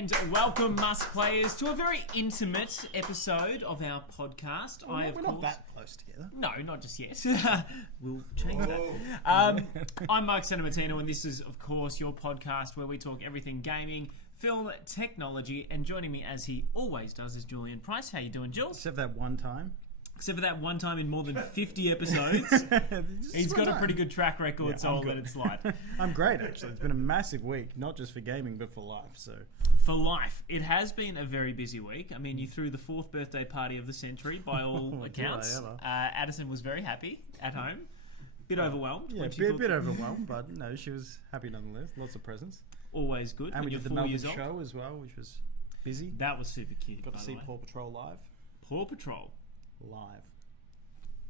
and welcome, Must Players, to a very intimate episode of our podcast. We're not that close together. No, not just yet. We'll change that. I'm Mark Santamartino, and this is, of course, your podcast where we talk everything gaming, film, technology, and joining me, as he always does, is Julian Price. How you doing, Jules? Except that one time. Except for that one time in more than 50 episodes. He's got a pretty good track record, so I'll let it slide. I'm great, actually. It's been a massive week, not just for gaming, but for life. So for life, it has been a very busy week. I mean, you threw the 4th birthday party of the century, by all accounts. Addison was very happy at home. Bit overwhelmed. Yeah, a bit overwhelmed, but no, she was happy nonetheless. Lots of presents. Always good. And we did the 4 Melbourne years old. show as well, which was busy. That was super cute. Got to see Paw Patrol live. Paw Patrol? Live.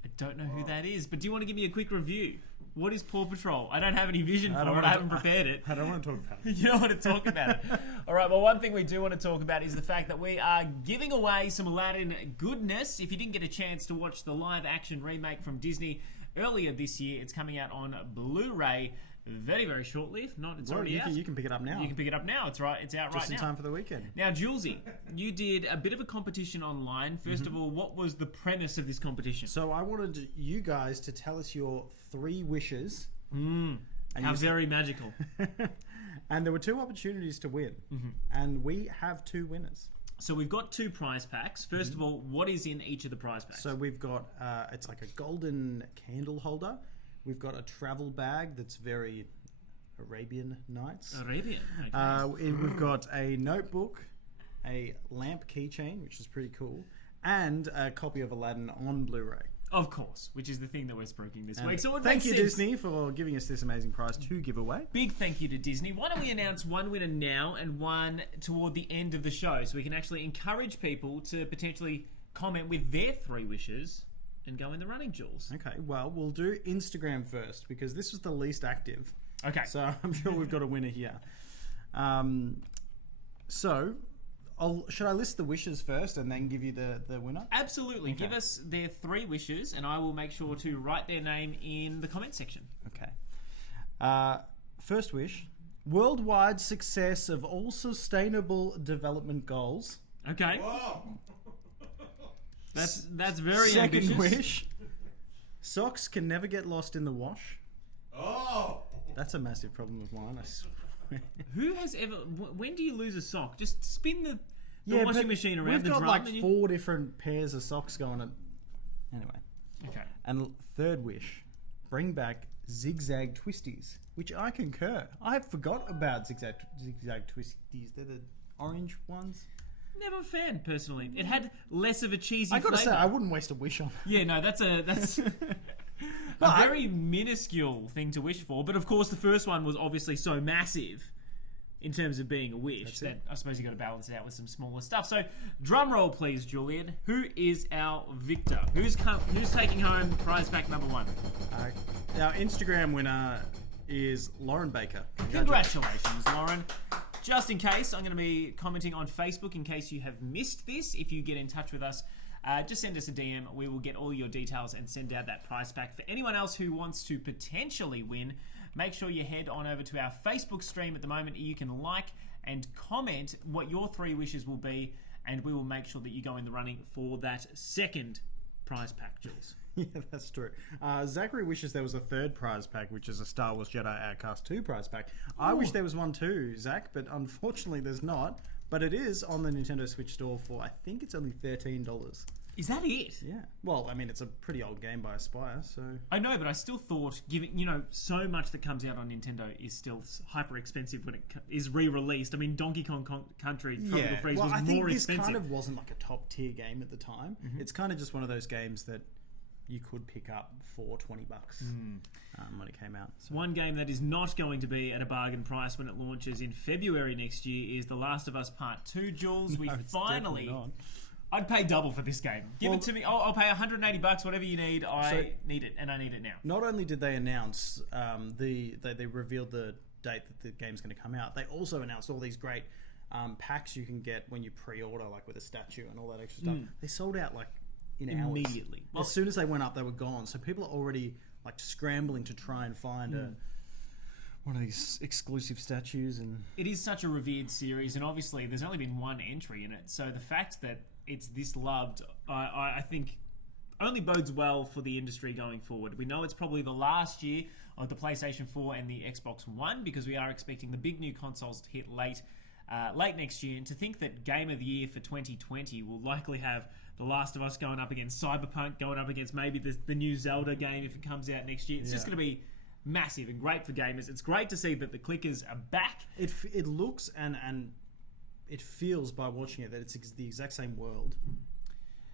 I don't know who that is, but do you want to give me a quick review? What is Paw Patrol? I don't have any vision for it. I haven't prepared it. I don't want to talk about it. You don't want to talk about it. All right, well, one thing we do want to talk about is the fact that we are giving away some Aladdin goodness. If you didn't get a chance to watch the live-action remake from Disney earlier this year, it's coming out on Blu-ray very, very shortly. If not, it's already out. You can pick it up now. You can pick it up now. It's out just right now. Just in time for the weekend. Now, Julesy, you did a bit of a competition online. First of all, what was the premise of this competition? So I wanted you guys to tell us your 3 wishes. How very magical. And there were 2 opportunities to win. And we have 2 winners. So we've got 2 prize packs. First of all, what is in each of the prize packs? So we've got, it's like a golden candle holder. We've got a travel bag that's very Arabian Nights. Arabian, okay. We've got a notebook, a lamp keychain, which is pretty cool, and a copy of Aladdin on Blu-ray. Of course, which is the thing that we're spooking this week. So thank you, Disney, for giving us this amazing prize to give away. Big thank you to Disney. Why don't we announce one winner now and one toward the end of the show, so we can actually encourage people to potentially comment with their 3 wishes and go in the running, Jules. Okay, well, we'll do Instagram first, because this was the least active. Okay. So I'm sure we've got a winner here. Should I list the wishes first and then give you the winner? Absolutely. Okay. Give us their 3 wishes, and I will make sure to write their name in the comment section. Okay. First wish: worldwide success of all sustainable development goals. Okay. Whoa. That's very ambitious. Second wish: socks can never get lost in the wash. Oh! That's a massive problem of mine, I swear. Who has ever... When do you lose a sock? Just spin the washing machine around the drum. We've got like 4 different pairs of socks going on. Anyway. Okay. And third wish: bring back zigzag twisties, which I concur. I forgot about zigzag twisties. They're the orange ones. Never a fan, personally. It had less of a cheesy flavour. I gotta say, I wouldn't waste a wish on it. Yeah, no, that's a very minuscule thing to wish for. But of course, the first one was obviously so massive in terms of being a wish that I suppose you got to balance it out with some smaller stuff. So, drum roll, please, Julian. Who is our victor? Who's taking home prize pack number 1? Our Instagram winner is Lauren Baker. Congratulations, Lauren. Just in case, I'm going to be commenting on Facebook in case you have missed this. If you get in touch with us, just send us a DM. We will get all your details and send out that prize pack. For anyone else who wants to potentially win, make sure you head on over to our Facebook stream at the moment. You can like and comment what your 3 wishes will be, and we will make sure that you go in the running for that second prize pack, Jules. Yeah, that's true. Zachary wishes there was a 3rd prize pack, which is a Star Wars Jedi Outcast 2 prize pack. I wish there was one too, Zach, but unfortunately there's not. But it is on the Nintendo Switch store for, I think it's only $13. Is that it? Yeah. Well, I mean, it's a pretty old game by Aspyr, so... I know, but I still thought, given, so much that comes out on Nintendo is still hyper expensive when it is re-released. I mean, Donkey Kong Country Tropical Freeze was more expensive. I think this kind of wasn't like a top-tier game at the time. It's kind of just one of those games that you could pick up for $20 when it came out. So. One game that is not going to be at a bargain price when it launches in February next year is The Last of Us Part 2, Jules. We finally... I'd pay double for this game. Give it to me. I'll pay $180, whatever you need. I need it, and I need it now. Not only did they announce they revealed the date that the game's going to come out, they also announced all these great packs you can get when you pre-order, like with a statue and all that extra stuff. They sold out like in hours. Immediately. As soon as they went up, they were gone. So people are already like scrambling to try and find one of these exclusive statues, and It is such a revered series, and obviously there's only been one entry in it. So the fact that it's this loved, I think, only bodes well for the industry going forward. We know it's probably the last year of the PlayStation 4 and the Xbox One because we are expecting the big new consoles to hit late next year. And to think that Game of the Year for 2020 will likely have The Last of Us going up against Cyberpunk, going up against maybe the new Zelda game if it comes out next year. It's just going to be massive and great for gamers. It's great to see that the clickers are back. it looks and it feels by watching it that it's the exact same world,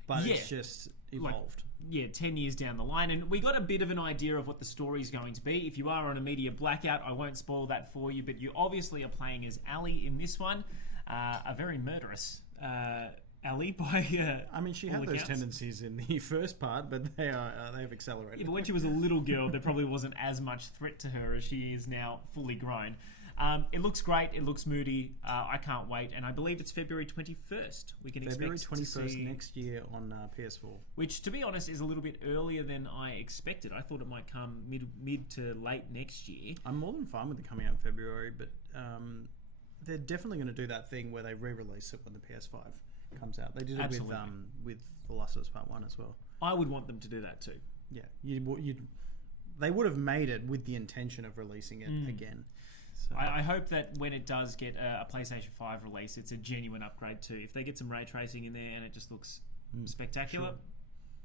but it's just evolved. 10 years down the line. And we got a bit of an idea of what the story is going to be. If you are on a media blackout, I won't spoil that for you, but you obviously are playing as Ellie in this one. A very murderous Ellie by I mean, she all had those accounts. tendencies in the first part, but they have accelerated. Yeah, but when she was a little girl, there probably wasn't as much threat to her as she is now fully grown. It looks great. It looks moody. I can't wait. And I believe it's February 21st. We can February expect 21st to see, next year on PS4. which, to be honest, is a little bit earlier than I expected. I thought it might come mid to late next year. I'm more than fine with it coming out in February, but they're definitely going to do that thing where they re-release it when the PS5 comes out. They did it Absolutely. with The Last of Us Part 1 as well. I would want them to do that too. Yeah, they would have made it with the intention of releasing it again. So, I hope that when it does get a PlayStation 5 release, it's a genuine upgrade too. If they get some ray tracing in there and it just looks spectacular,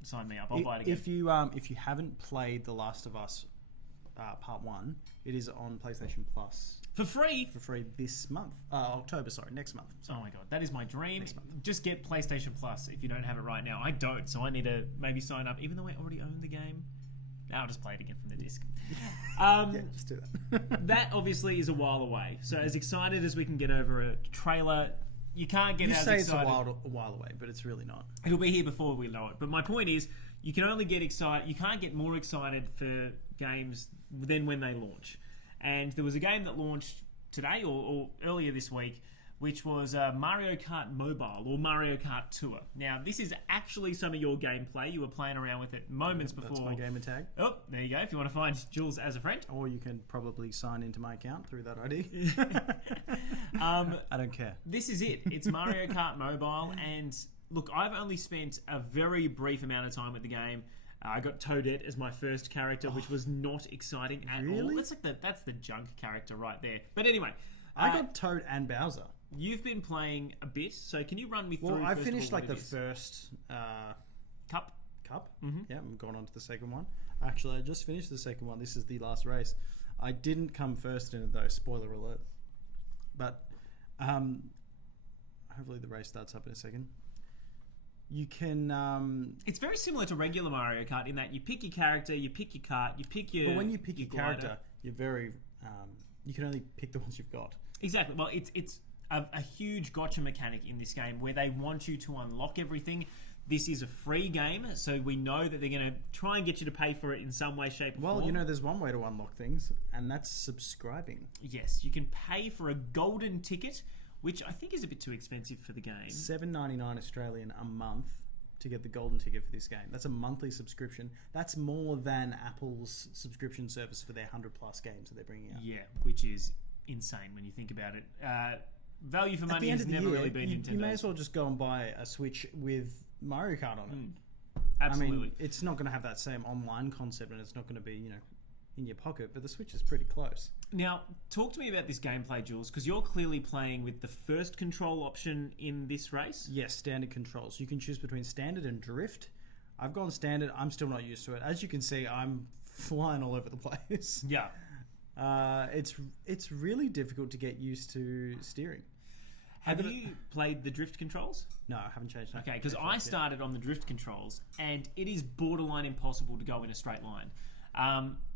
sign me up. I'll buy it again. if you haven't played The Last of Us Part 1, it is on PlayStation Plus For free? for free this month. October, next month. Oh my god, that is my dream. Next month. Just get PlayStation Plus if you don't have it right now. I don't, so I need to maybe sign up, even though I already own the game. Now I'll just play it again from the disc. Yeah, just do that. That obviously is a while away. So as excited as we can get over a trailer, you can't get You as say it's excited. a while away, but it's really not. It'll be here before we know it. But my point is, you can only get excited. You can't get more excited for games than when they launch. And there was a game that launched today or earlier this week, which was Mario Kart Mobile or Mario Kart Tour. Now, this is actually some of your gameplay. You were playing around with it moments before. That's my gamer tag. Oh, there you go. If you want to find Jules as a friend. Or you can probably sign into my account through that ID. I don't care. This is it. It's Mario Kart Mobile, and look, I've only spent a very brief amount of time with the game. I got Toadette as my first character, which was not exciting at all. Really? That's the junk character right there. But anyway, I got Toad and Bowser. you've been playing a bit, so can you run me through? Well, I first of finished all, like what the it is? first cup. cup. Yeah, I'm going on to the second one. Actually, I just finished the second one. This is the last race. I didn't come first in it though. Spoiler alert. But hopefully the race starts up in a second. You can. It's very similar to regular Mario Kart in that you pick your character, you pick your kart, you pick your. But when you pick your glider. character, you're very. You can only pick the ones you've got. Exactly. Well, it's a huge gotcha mechanic in this game where they want you to unlock everything. This is a free game, so we know that they're going to try and get you to pay for it in some way, shape, or Well, form. you know, there's one way to unlock things, and that's subscribing. Yes, you can pay for a golden ticket, which I think is a bit too expensive for the game. $7.99 Australian a month to get the golden ticket for this game. That's a monthly subscription. That's more than Apple's subscription service for their 100+ games that they're bringing out. Yeah, which is insane when you think about it. Value for At the money end has of the never year, really been Nintendo's. you may as well just go and buy a Switch with Mario Kart on it. Absolutely. I mean, it's not going to have that same online concept, and it's not going to be, you know, in your pocket. But the Switch is pretty close. Now, talk to me about this gameplay, Jules, because you're clearly playing with the first control option in this race. Yes, standard controls. You can choose between standard and drift. I've gone standard. I'm still not used to it. As you can see, I'm flying all over the place. Yeah. It's really difficult to get used to steering. Have you played the drift controls? No, I haven't changed that. Okay, because I started on the drift controls, and it is borderline impossible to go in a straight line.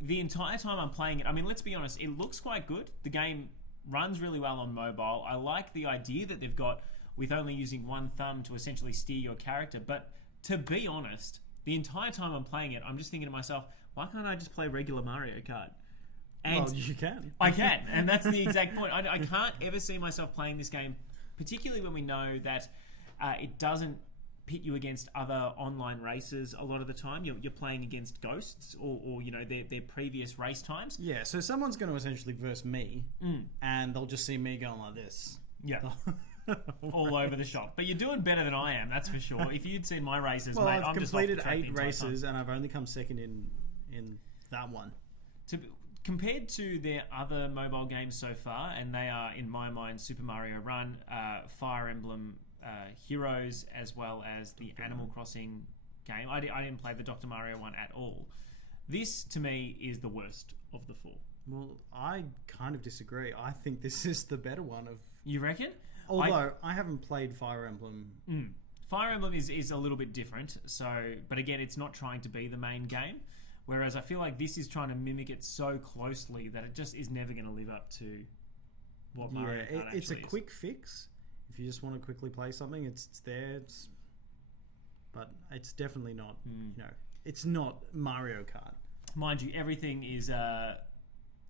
The entire time I'm playing it, I mean, let's be honest, it looks quite good. The game runs really well on mobile. I like the idea that they've got with only using one thumb to essentially steer your character. But to be honest, the entire time I'm playing it, I'm just thinking to myself, why can't I just play regular Mario Kart? And Well, you can. I can, and that's the exact point. I can't ever see myself playing this game, particularly when we know that it doesn't pit you against other online racers a lot of the time. You're playing against ghosts or their previous race times. Yeah, so someone's going to essentially verse me, and they'll just see me going like this. Yeah. All over the shop. But you're doing better than I am, that's for sure. If you'd seen my races, Well, mate, I've I'm completed just off the track 8 the entire races, time. and I've only come second in that one. Compared to their other mobile games so far, and they are, in my mind, Super Mario Run, Fire Emblem Heroes, as well as the Animal Crossing game. I didn't play the Dr. Mario one at all. This, to me, is the worst of the 4. Well, I kind of disagree. I think this is the better one of... You reckon? Although, I haven't played Fire Emblem. Fire Emblem is a little bit different, but again, it's not trying to be the main game. Whereas I feel like this is trying to mimic it so closely that it just is never going to live up to what Mario Kart it's a actually is. quick fix. If you just want to quickly play something, it's there. But it's definitely not, it's not Mario Kart. Mind you, everything is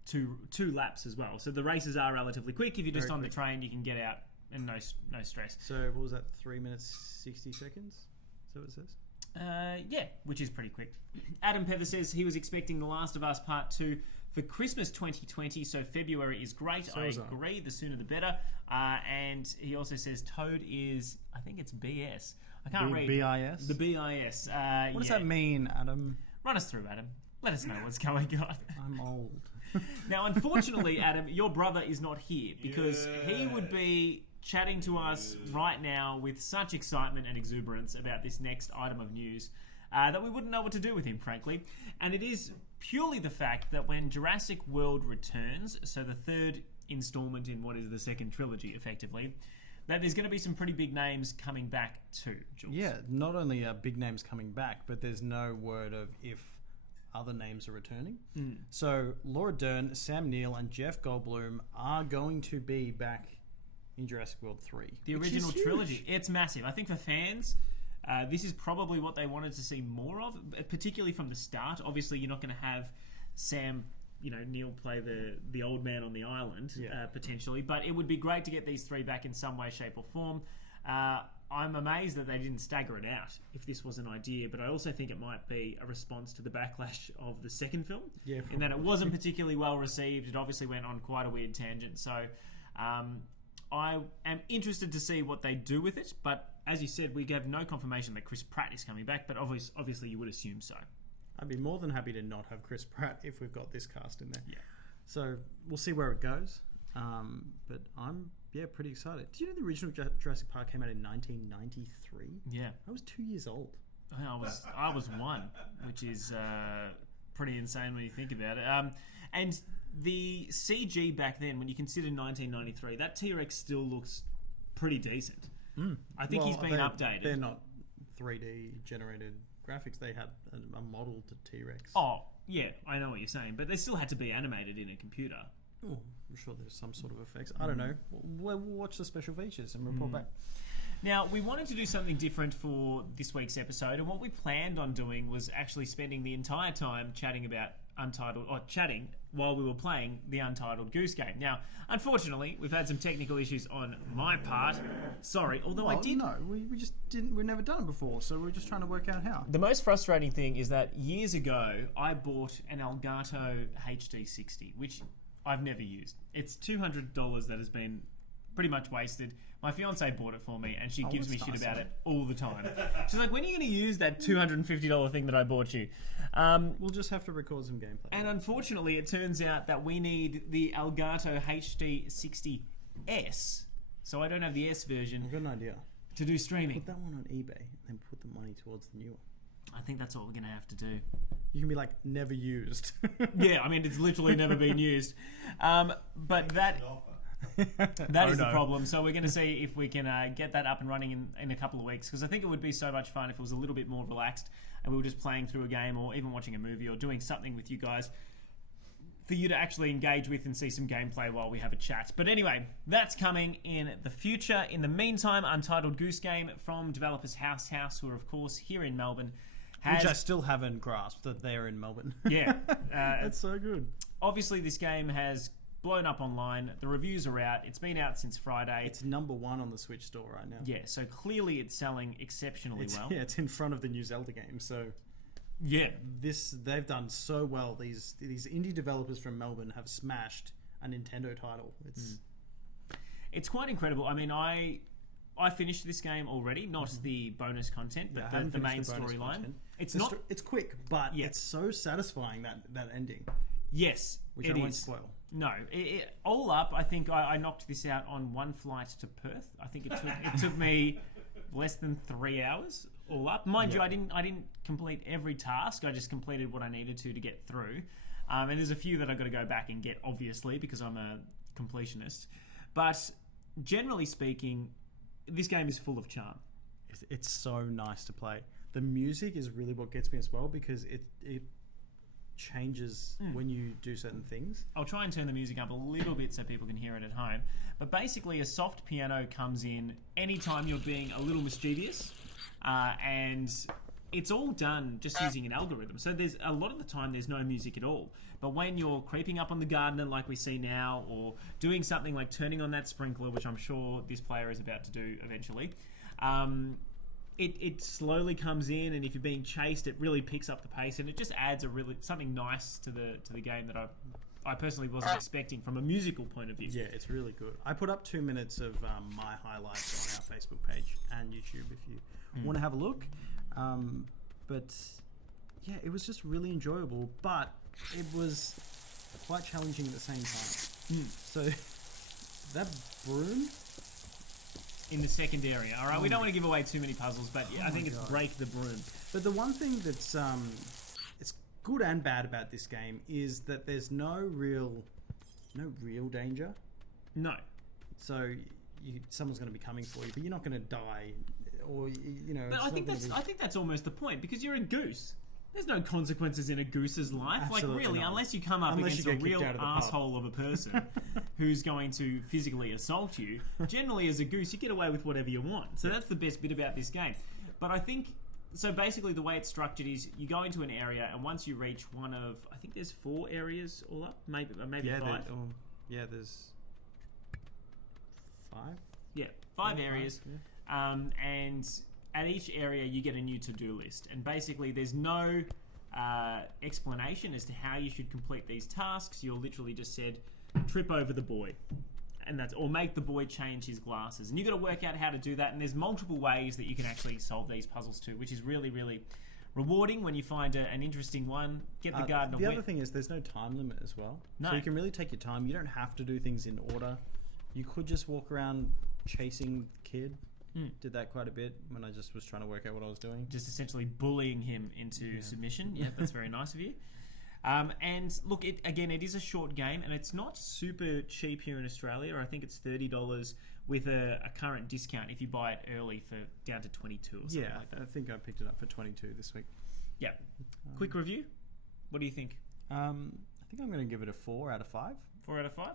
two laps as well. So the races are relatively quick. If you're just Very on the quick. train, you can get out and no stress. So what was that, 3 minutes, 60 seconds? Is that what it says? Yeah, which is pretty quick. Adam Pether says he was expecting The Last of Us Part 2 for Christmas 2020, so February is great. I agree, the sooner the better. And he also says Toad is, I think it's BS. I can't read. BIS? The BIS. What does that mean, Adam? Run us through, Adam. Let us know what's going on. I'm old. Now, unfortunately, Adam, your brother is not here because he would be chatting to us right now with such excitement and exuberance about this next item of news that we wouldn't know what to do with him, frankly. And it is purely the fact that when Jurassic World returns, so the third installment in what is the second trilogy, effectively, that there's going to be some pretty big names coming back too, Jules. Yeah, not only are big names coming back, but there's no word of if other names are returning. So Laura Dern, Sam Neill, and Jeff Goldblum are going to be back in Jurassic World 3. The original trilogy. It's massive. I think for fans, this is probably what they wanted to see more of, particularly from the start. Obviously, you're not going to have Sam, Neill play the old man on the island, potentially. But it would be great to get these 3 back in some way, shape, or form. I'm amazed that they didn't stagger it out if this was an idea, but I also think it might be a response to the backlash of the second film, in that it wasn't particularly well received. It obviously went on quite a weird tangent. So I am interested to see what they do with it, but as you said, we have no confirmation that Chris Pratt is coming back, but obviously you would assume so. I'd be more than happy to not have Chris Pratt if we've got this cast in there. Yeah. So we'll see where it goes. But I'm pretty excited. Do you know the original Jurassic Park came out in 1993? Yeah. I was 2 years old. I was 1, which is pretty insane when you think about it. And the CG back then, when you consider 1993, that T-Rex still looks pretty decent. I think he's been updated. They're not 3D generated graphics. They had a model to T-Rex. Oh, yeah, I know what you're saying, but they still had to be animated in a computer. Oh, I'm sure there's some sort of effects. I don't know. We'll watch the special features and report back. Now, we wanted to do something different for this week's episode, and what we planned on doing was actually spending the entire time chatting while we were playing the Untitled Goose Game. Now, unfortunately, we've had some technical issues on my part. Sorry, although I did... No, we just didn't... We've never done it before, so we're just trying to work out how. The most frustrating thing is that years ago, I bought an Elgato HD60, which I've never used. It's $200 that has been pretty much wasted. My fiance bought it for me, and she gives me shit about it all the time. She's like, when are you going to use that $250 thing that I bought you? We'll just have to record some gameplay. And unfortunately, it turns out that we need the Elgato HD60S, so I don't have the S version, I've got an idea. to do streaming. Put that one on eBay, and then put the money towards the new one. I think that's what we're going to have to do. You can be like, never used. Yeah, I mean, it's literally never been used. But that is the problem. So we're going to see if we can get that up and running in a couple of weeks, because I think it would be so much fun if it was a little bit more relaxed and we were just playing through a game or even watching a movie or doing something with you guys for you to actually engage with and see some gameplay while we have a chat. But anyway, that's coming in the future. In the meantime, Untitled Goose Game from developers House, who are of course here in Melbourne, Which I still haven't grasped that they're in Melbourne. Yeah. That's so good. Obviously, this game has blown up online. The reviews are out. It's been out since Friday. It's number 1 on the Switch store right now. Yeah, so clearly it's selling exceptionally well. Yeah, it's in front of the new Zelda game. So Yeah. they've done so well. These indie developers from Melbourne have smashed a Nintendo title. It's quite incredible. I mean, I finished this game already, not the bonus content, but the main storyline. It's quick, but Yeah. it's so satisfying that ending, Yes, which it I won't is. spoil. No, all up, I think I knocked this out on one flight to Perth. I think it took me less than 3 hours all up. Mind you, I didn't complete every task. I just completed what I needed to get through. And there's a few that I've got to go back and get, obviously, because I'm a completionist. But generally speaking, this game is full of charm. It's so nice to play. The music is really what gets me as well, because it changes when you do certain things. I'll try and turn the music up a little bit so people can hear it at home. But basically, a soft piano comes in anytime you're being a little mischievous, and it's all done just using an algorithm. So there's a lot of the time there's no music at all. But when you're creeping up on the gardener like we see now, or doing something like turning on that sprinkler, which I'm sure this player is about to do eventually, it slowly comes in, and if you're being chased, it really picks up the pace, and it just adds something nice to the game that I personally wasn't expecting from a musical point of view. Yeah, it's really good. I put up 2 minutes of my highlights on our Facebook page and YouTube if you want to have a look. But yeah, it was just really enjoyable, but it was quite challenging at the same time. So that broom in the second area. All right, we don't want to give away too many puzzles, but I think it's break the broom. But the one thing that's it's good and bad about this game is that there's no real danger. No. So someone's going to be coming for you, but you're not going to die, or you know. But I think that's almost the point, because you're a goose. There's no consequences in a goose's life. Absolutely like really, not. unless you come up Unless against you a get kicked real out of the pub. asshole of a person who's going to physically assault you. Generally, as a goose, you get away with whatever you want. So that's the best bit about this game. But I think, so basically the way it's structured is you go into an area, and once you reach one of, I think there's 4 areas all up, maybe 5. There's 5. Yeah, 5 Yeah, areas. yeah. And at each area you get a new to-do list. And basically there's no explanation as to how you should complete these tasks. You're literally just said, trip over the boy. And or make the boy change his glasses. And you've got to work out how to do that. And there's multiple ways that you can actually solve these puzzles too, which is really, really rewarding when you find an interesting one. Get the gardener The wet. other thing is there's no time limit as well. No. So you can really take your time. You don't have to do things in order. You could just walk around chasing the kid. Did that quite a bit when I just was trying to work out what I was doing. Just essentially bullying him into submission. Yeah, that's very nice of you. And look, it is a short game, and it's not super cheap here in Australia. I think it's $30 with a current discount if you buy it early for down to 22 or something like that. I think I picked it up for 22 this week. Yeah. Quick review. What do you think? I think I'm going to give it a 4 out of 5. 4 out of 5?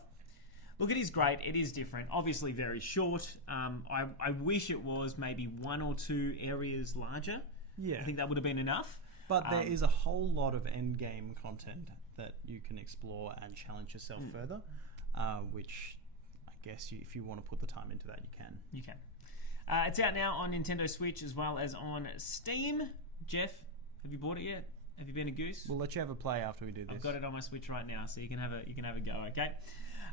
Look, it is great. It is different. Obviously very short. I wish it was maybe 1 or 2 areas larger. Yeah. I think that would have been enough. But there is a whole lot of end game content that you can explore and challenge yourself further, which I guess if you want to put the time into that, you can. You can. It's out now on Nintendo Switch as well as on Steam. Jeff, have you bought it yet? Have you been a goose? We'll let you have a play after we do this. I've got it on my Switch right now, so you can have a go. Okay.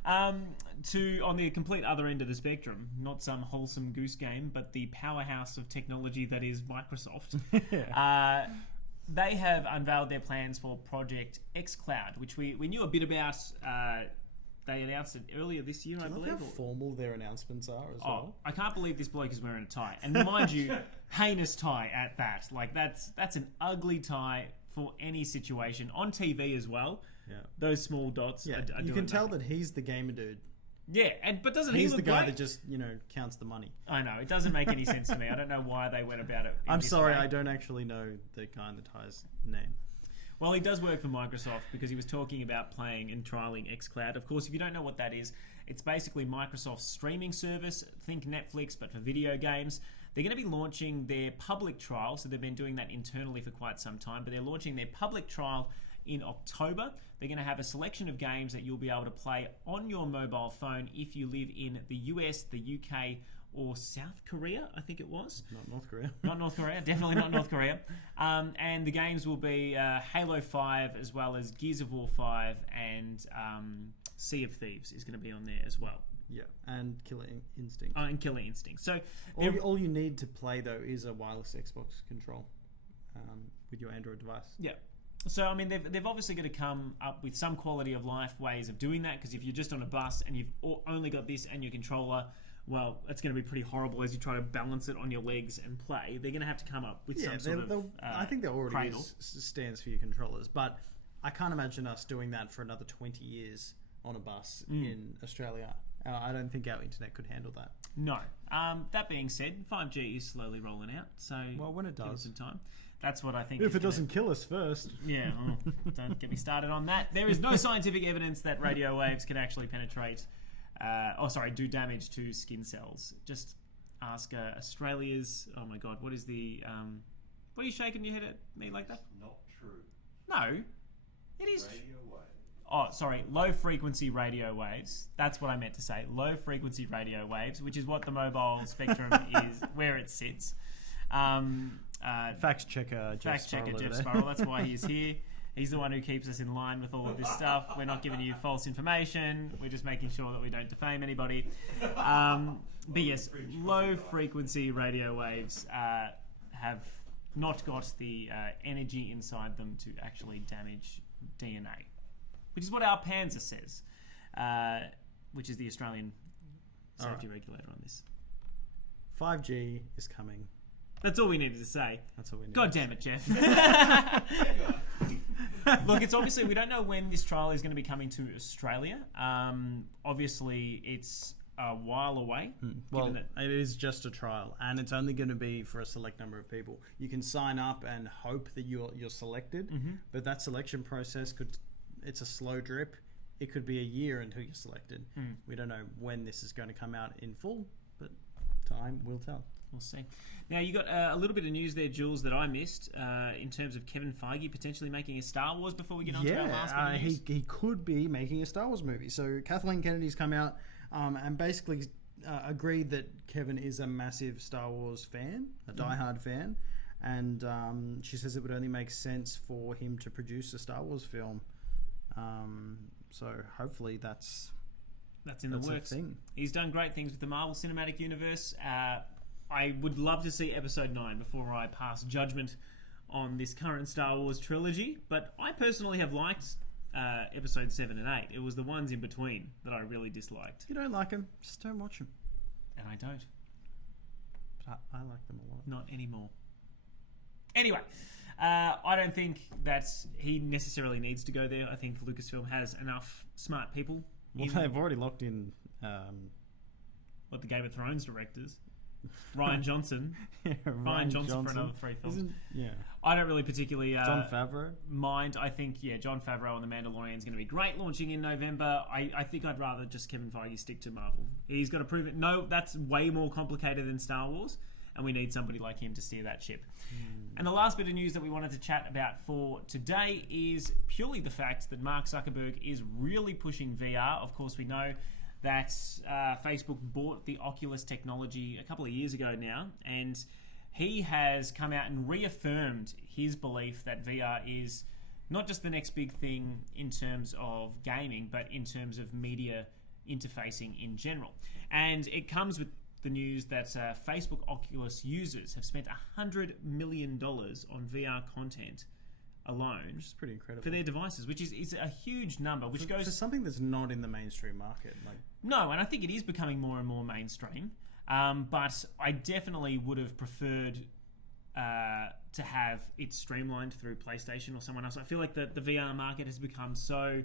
On the complete other end of the spectrum, not some wholesome goose game, but the powerhouse of technology that is Microsoft. They have unveiled their plans for Project xCloud, which we knew a bit about. They announced it earlier this year, I believe. How formal their announcements are as well. I can't believe this bloke is wearing a tie, and mind you, heinous tie at that. Like that's an ugly tie for any situation on TV as well. Yeah. Those small dots. Yeah, are you doing can tell nothing. that he's the gamer dude. Yeah, but doesn't he He's look the guy great? that just counts the money. I know, it doesn't make any sense to me. I don't know why they went about it. I'm this sorry, way. I don't actually know the guy in the tie's name. Well, he does work for Microsoft because he was talking about playing and trialing xCloud. Of course, if you don't know what that is, it's basically Microsoft's streaming service. Think Netflix, but for video games. They're going to be launching their public trial, so they've been doing that internally for quite some time, but they're launching their public trial in October. They're going to have a selection of games that you'll be able to play on your mobile phone if you live in the US, the UK, or South Korea, I think it was. Not North Korea. Not North Korea, definitely not North Korea. And the games will be Halo 5 as well as Gears of War 5 and Sea of Thieves is going to be on there as well. Yeah, and Killer Instinct. Oh, and Killer Instinct. So All you need to play, though, is a wireless Xbox control with your Android device. Yeah. So, I mean, they've obviously got to come up with some quality of life ways of doing that, because if you're just on a bus and you've only got this and your controller, well, it's going to be pretty horrible as you try to balance it on your legs and play. They're going to have to come up with some sort of I think there already stands for your controllers, but I can't imagine us doing that for another 20 years on a bus in Australia. I don't think our internet could handle that. No. That being said, 5G is slowly rolling out, so when it give it does, some time. That's what I think. If it doesn't kill us first. Yeah, don't get me started on that. There is no scientific evidence that radio waves can actually penetrate, do damage to skin cells. Just ask Australia's. Oh my God, what is the? What are you shaking your head at me like that? Not true. No, it is. Radio waves. Oh, sorry, low frequency radio waves. That's what I meant to say. Low frequency radio waves, which is what the mobile spectrum is, where it sits. Fact checker Jeff Sparrow. That's why he's here. He's the one who keeps us in line with all of this stuff. We're not giving you false information. We're just making sure that we don't defame anybody. But yes, low frequency radio waves have not got the energy inside them to actually damage DNA, which is what our PANZA says, which is the Australian safety regulator on this. 5G is coming. That's all we needed to say. That's all we need. God damn it, Jeff. Look, it's obviously, we don't know when this trial is going to be coming to Australia. Obviously, it's a while away. Well, it is just a trial, and it's only going to be for a select number of people. You can sign up and hope that you're selected, but that selection process it's a slow drip. It could be a year until you're selected. We don't know when this is going to come out in full, but time will tell. We'll see. Now, you got a little bit of news there, Jules, that I missed in terms of Kevin Feige potentially making a Star Wars before we get on to our last bit of news. He could be making a Star Wars movie. So Kathleen Kennedy's come out and basically agreed that Kevin is a massive Star Wars fan, a diehard fan, and she says it would only make sense for him to produce a Star Wars film. So hopefully that's in the works. Thing. He's done great things with the Marvel Cinematic Universe. I would love to see Episode 9 before I pass judgment on this current Star Wars trilogy, but I personally have liked Episode 7 and 8. It was the ones in between that I really disliked. If you don't like them, just don't watch them. And I don't. But I like them a lot. Not anymore. Anyway, I don't think that he necessarily needs to go there. I think Lucasfilm has enough smart people. Well, they've already locked in... the Game of Thrones directors? Ryan Johnson. Ryan Johnson for another 3 films. I don't really particularly Jon Favreau mind. I think Jon Favreau on The Mandalorian is going to be great launching in November. I think I'd rather just Kevin Feige stick to Marvel. He's got to prove it. No, that's way more complicated than Star Wars, and we need somebody like him to steer that ship. And the last bit of news that we wanted to chat about for today is purely the fact that Mark Zuckerberg is really pushing VR. Of course, we know that Facebook bought the Oculus technology a couple of years ago now, and he has come out and reaffirmed his belief that VR is not just the next big thing in terms of gaming, but in terms of media interfacing in general. And it comes with the news that Facebook Oculus users have spent $100 million on VR content alone, which is pretty incredible for their devices, which is a huge number, which goes for something that's not in the mainstream market. No, and I think it is becoming more and more mainstream. But I definitely would have preferred to have it streamlined through PlayStation or someone else. I feel like the VR market has become so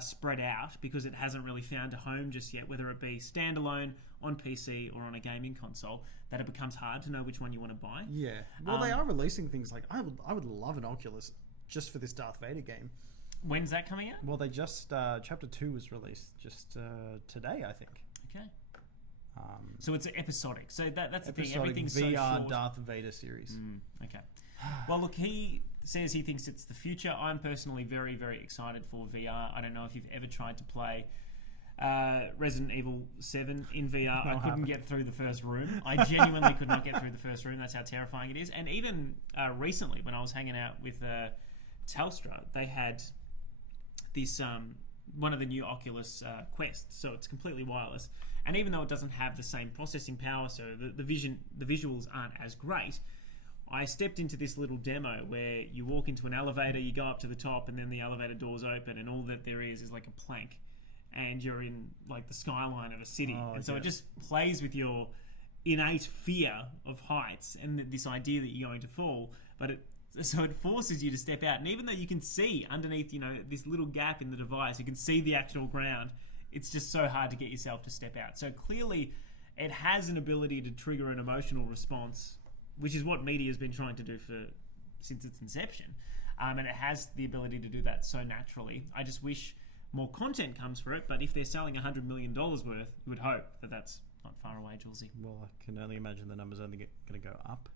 spread out because it hasn't really found a home just yet, whether it be standalone on PC or on a gaming console, that it becomes hard to know which one you want to buy. Yeah, well, they are releasing things like I would love an Oculus just for this Darth Vader game. When's that coming out? Well, they just Chapter 2 was released just today, I think. Okay. So it's episodic. So that's the thing. Everything's VR so Darth Vader series. Okay. Well, look, he says he thinks it's the future. I'm personally very, very excited for VR. I don't know if you've ever tried to play Resident Evil 7 in VR. I couldn't get through the first room. I genuinely could not get through the first room. That's how terrifying it is. And even recently, when I was hanging out with Telstra, they had this one of the new Oculus Quest, so it's completely wireless. And even though it doesn't have the same processing power, so the visuals aren't as great, I stepped into this little demo where you walk into an elevator, you go up to the top, and then the elevator doors open, and all that there is like a plank, and you're in like the skyline of a city. And so it just plays with your innate fear of heights and this idea that you're going to fall, but it forces you to step out. And even though you can see underneath, this little gap in the device, you can see the actual ground, it's just so hard to get yourself to step out. So clearly it has an ability to trigger an emotional response, which is what media has been trying to do since its inception. And it has the ability to do that so naturally. I just wish more content comes for it, but if they're selling $100 million worth, you would hope that that's not far away, Julesy. Well, I can only imagine the numbers only going to go up.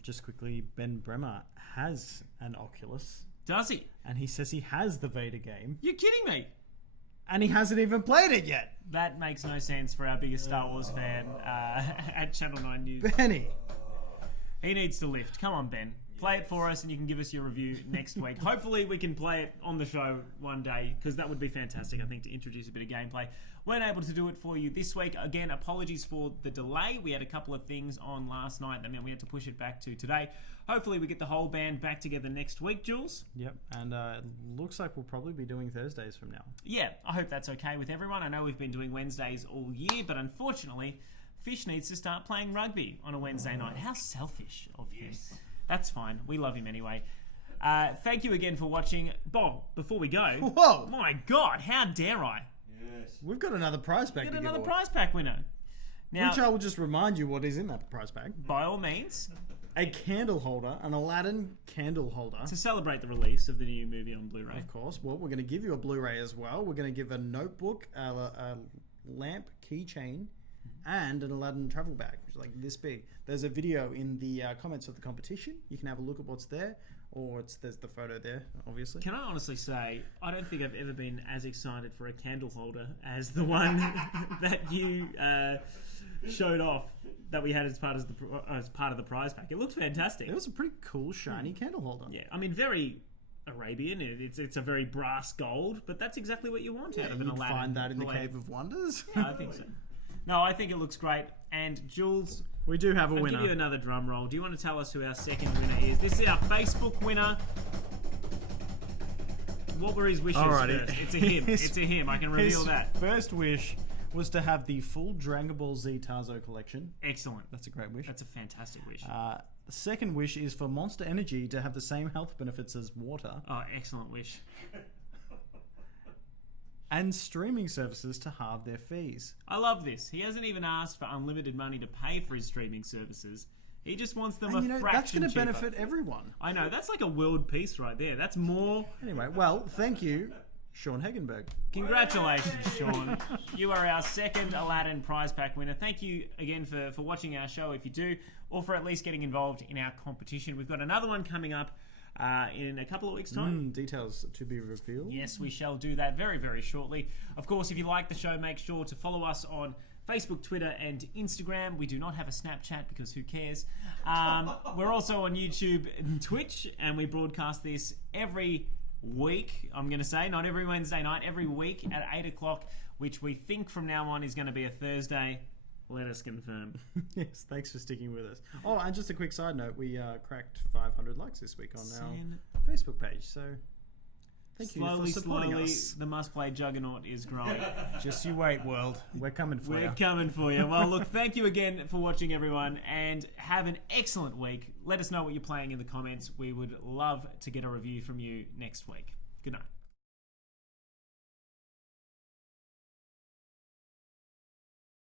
Just quickly, Ben Bremer has an Oculus. Does he? And he says he has the Vader game. You're kidding me? And he hasn't even played it yet. That makes no sense for our biggest Star Wars fan at Channel 9 News. Benny. He needs to lift. Come on, Ben. Play it for us and you can give us your review next week. Hopefully we can play it on the show one day, because that would be fantastic, I think, to introduce a bit of gameplay. Weren't able to do it for you this week. Again, apologies for the delay. We had a couple of things on last night that meant we had to push it back to today. Hopefully we get the whole band back together next week, Jules. Yep, and it looks like we'll probably be doing Thursdays from now. Yeah, I hope that's okay with everyone. I know we've been doing Wednesdays all year, but unfortunately, Fish needs to start playing rugby on a Wednesday night. How selfish of him. That's fine. We love him anyway. Thank you again for watching. Bob, before we go... Whoa! My God, how dare I? Yes. We've got another prize pack. Get another prize pack winner. Now, which I will just remind you what is in that prize pack. by all means, A candle holder, an Aladdin candle holder. to celebrate the release of the new movie on Blu-ray. Of course. Well, we're going to give you a Blu-ray as well. We're going to give a notebook, a lamp keychain, and an Aladdin travel bag, which is like this big. There's a video in the comments of the competition. You can have a look at what's there, or there's the photo there, obviously. Can I honestly say, I don't think I've ever been as excited for a candle holder as the one that you showed off that we had as part of the prize pack. It looks fantastic. It was a pretty cool, shiny candle holder. Yeah, I mean, very Arabian. It's a very brass gold, but that's exactly what you want out of an You'd Aladdin. find that in the related- Cave of Wonders. Yeah, I think so. No, I think it looks great. And Jules, We do have a I'll winner. give you another drum roll. Do you want to tell us who our second winner is? This is our Facebook winner. What were his wishes Alrighty. first? It's a him. It's a him. I can reveal His that. first wish was to have the full Dragon Ball Z Tarzo collection. Excellent. That's a great wish. That's a fantastic wish. The second wish is for Monster Energy to have the same health benefits as water, Oh, excellent wish. and streaming services to halve their fees. I love this. He hasn't even asked for unlimited money to pay for his streaming services. He just wants them And a that's fraction going to cheaper. benefit everyone. I know. That's like a world peace right there. That's more. Anyway, well, thank you, Sean Hegenberg. Congratulations, Sean. You are our second Aladdin prize pack winner. Thank you again for watching our show, if you do, or for at least getting involved in our competition. We've got another one coming up in a couple of weeks' time. Details to be revealed. Yes, we shall do that very, very shortly. Of course, if you like the show, make sure to follow us on Facebook, Twitter, and Instagram. We do not have a Snapchat because who cares? We're also on YouTube and Twitch, and we broadcast this every week. I'm going to say, not every Wednesday night, every week at 8 o'clock, which we think from now on is going to be a Thursday. Let us confirm. Yes, thanks for sticking with us. Oh, and just a quick side note, we cracked 500 likes this week on our Facebook page, so thank you for supporting us. The Must Play juggernaut is growing. Just you wait, world. We're coming for you. We're coming for you. Well, look, thank you again for watching, everyone, and have an excellent week. Let us know what you're playing in the comments. We would love to get a review from you next week. Good night.